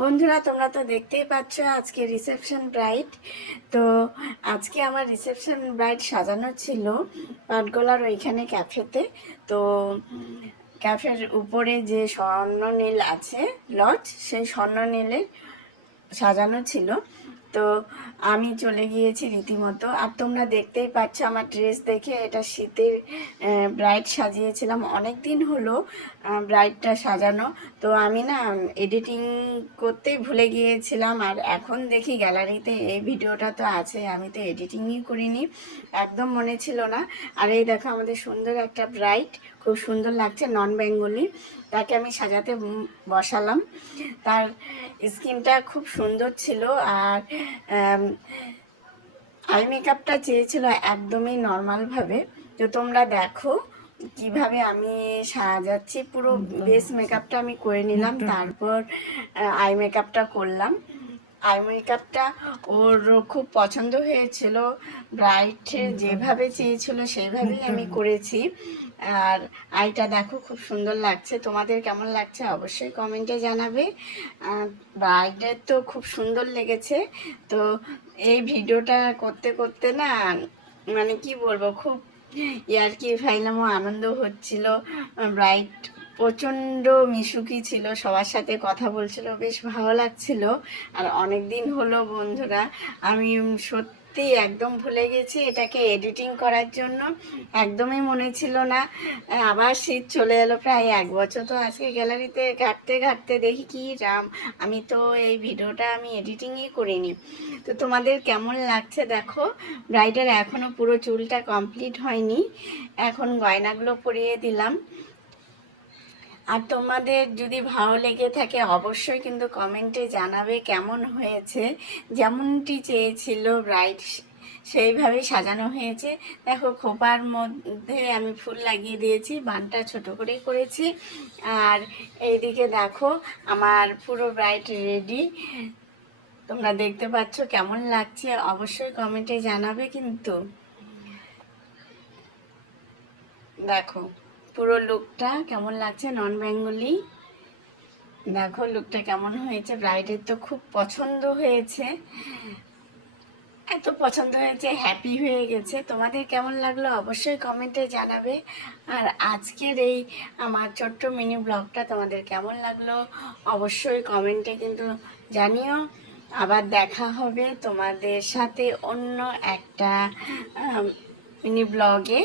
বন্ধুরা, তোমরা তো দেখতেই পাচ্ছ আজকে রিসেপশন ব্রাইড। তো আজকে আমার রিসেপশন ব্রাইড সাজানো ছিল পাটগোলার ওইখানে ক্যাফেতে। তো ক্যাফের উপরে যে স্বর্ণনীল আছে লজ, সেই স্বর্ণনীলের সাজানো ছিল। তো আমি চলে গিয়েছি রীতিমতো। আর তোমরা দেখতেই পাচ্ছ আমার ড্রেস দেখে, এটা শীতের ব্রাইড সাজিয়েছিলাম। অনেক দিন হলো ব্রাইডটা সাজানো। তো আমি না এডিটিং করতেই ভুলে গিয়েছিলাম, আর এখন দেখি গ্যালারিতে এই ভিডিওটা তো আছে, আমি তো এডিটিংই করিনি, একদম মনে ছিল না। আর এই দেখো আমাদের সুন্দর একটা ব্রাইড, খুব সুন্দর লাগছে, নন বেঙ্গলি। তাকে আমি সাজাতে বসালাম। তার স্কিনটা খুব সুন্দর ছিল, আর আই মেকআপটা চেয়েছিল একদমই নর্মালভাবে। তো তোমরা দেখো কিভাবে আমি সাজাচ্ছি। পুরো বেস মেকআপটা আমি করে নিলাম, তারপর আই মেকআপটা করলাম। আই মেকআপটা ওর খুব পছন্দ হয়েছিল, ব্রাইট যেভাবে চেয়েছিল সেইভাবেই আমি করেছি। আর আইটা দেখো খুব সুন্দর লাগছে। তোমাদের কেমন লাগছে অবশ্যই কমেন্টে জানাবে। ব্রাইডের তো খুব সুন্দর লেগেছে। তো এই ভিডিওটা করতে করতে না, মানে কি বলবো, খুব ইয়ার্কি ফাইলামও আনন্দ হচ্ছিল। ব্রাইড প্রচণ্ড মিশুকি ছিল, সবার সাথে কথা বলছিল, বেশ ভালো লাগছিল। আর অনেক দিন হলো বন্ধুরা, আমি সত্যি একদম ভুলে গেছি এটাকে এডিটিং করার জন্য, একদমই মনে ছিল না। আবার শীত চলে এলো, প্রায় 1 বছর। তো আজকে গ্যালারিতে ঘাঁটতে ঘাঁটতে দেখি কি রাম, আমি তো এই ভিডিওটা আমি এডিটিংই করিনি। তো তোমাদের কেমন লাগছে দেখো। ব্রাইডের এখনও পুরো চুলটা কমপ্লিট হয়নি, এখন গয়নাগুলো পরিয়ে দিলাম। আর তোমাদের যদি ভালো লেগে থাকে অবশ্যই কিন্তু কমেন্টে জানাবে কেমন হয়েছে। যেমনটি চেয়েছিল ব্রাইড সেইভাবেই সাজানো হয়েছে। দেখো খোপার মধ্যে আমি ফুল লাগিয়ে দিয়েছি, বানটা ছোট করে করেছি। আর এইদিকে দেখো আমার পুরো ব্রাইড রেডি। তোমরা দেখতে পাচ্ছ কেমন লাগছে অবশ্যই কমেন্টে জানাবে কিন্তু। দেখো পুরো লুকটা কেমন লাগছে, নন বেঙ্গলি। দেখো লুকটা কেমন হয়েছে, ব্রাইডের তো খুব পছন্দ হয়েছে, এত পছন্দ হয়েছে, হ্যাপি হয়ে গেছে। তোমাদের কেমন লাগলো অবশ্যই কমেন্টে জানাবে। আর আজকের এই আমার ছোট্ট মিনি ব্লগটা তোমাদের কেমন লাগলো অবশ্যই কমেন্টে কিন্তু জানিও। আবার দেখা হবে তোমাদের সাথে অন্য একটা মিনি ব্লগে।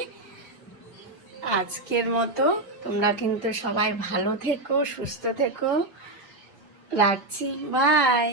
আজকের মতো তোমরা কিন্তু সবাই ভালো থেকো, সুস্থ থেকো, রাখছি, বাই।